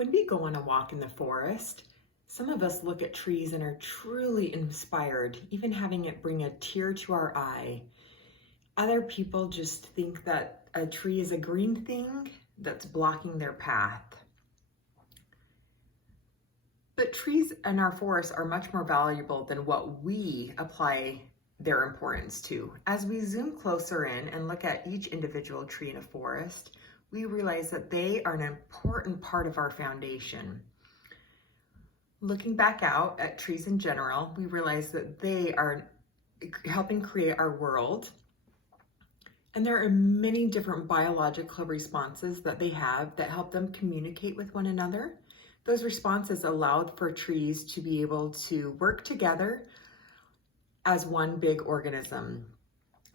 When we go on a walk in the forest, some of us look at trees and are truly inspired, even having it bring a tear to our eye. Other people just think that a tree is a green thing that's blocking their path. But trees in our forests are much more valuable than what we apply their importance to. As we zoom closer in and look at each individual tree in a forest, we realize that they are an important part of our foundation. Looking back out at trees in general, we realize that they are helping create our world. And there are many different biological responses that they have that help them communicate with one another. Those responses allowed for trees to be able to work together as one big organism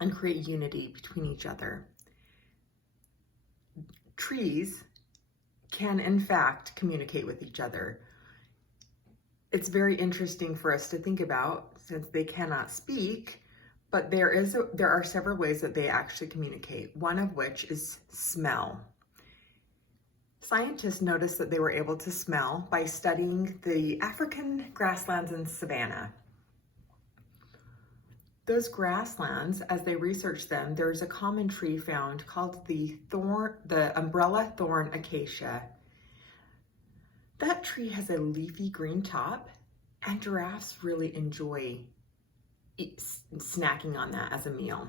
and create unity between each other. Trees can, in fact, communicate with each other. It's very interesting for us to think about, since they cannot speak, but there are several ways that they actually communicate, one of which is smell. Scientists noticed that they were able to smell by studying the African grasslands and savanna. Those grasslands, as they researched them, there's a common tree found called the umbrella thorn acacia. That tree has a leafy green top, and giraffes really enjoy snacking on that as a meal.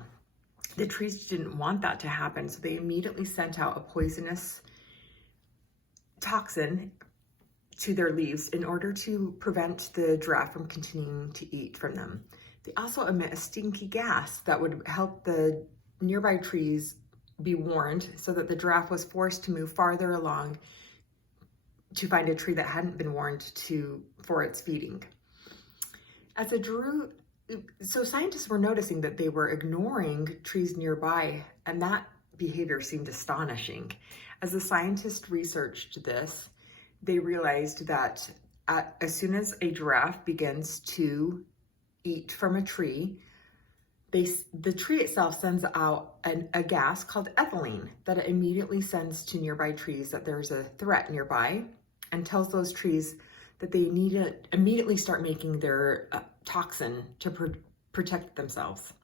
The trees didn't want that to happen, so they immediately sent out a poisonous toxin to their leaves in order to prevent the giraffe from continuing to eat from them. They also emit a stinky gas that would help the nearby trees be warned, so that the giraffe was forced to move farther along to find a tree that hadn't been warned for its feeding. So scientists were noticing that they were ignoring trees nearby, and that behavior seemed astonishing. As the scientists researched this, they realized that as soon as a giraffe begins to eat from a tree, the tree itself sends out a gas called ethylene that it immediately sends to nearby trees that there's a threat nearby, and tells those trees that they need to immediately start making their toxin to protect themselves.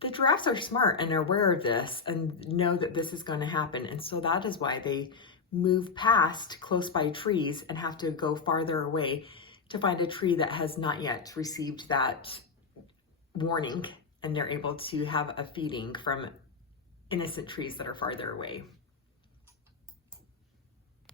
The giraffes are smart and are aware of this and know that this is going to happen, and so that is why they move past close by trees and have to go farther away to find a tree that has not yet received that warning, and they're able to have a feeding from innocent trees that are farther away.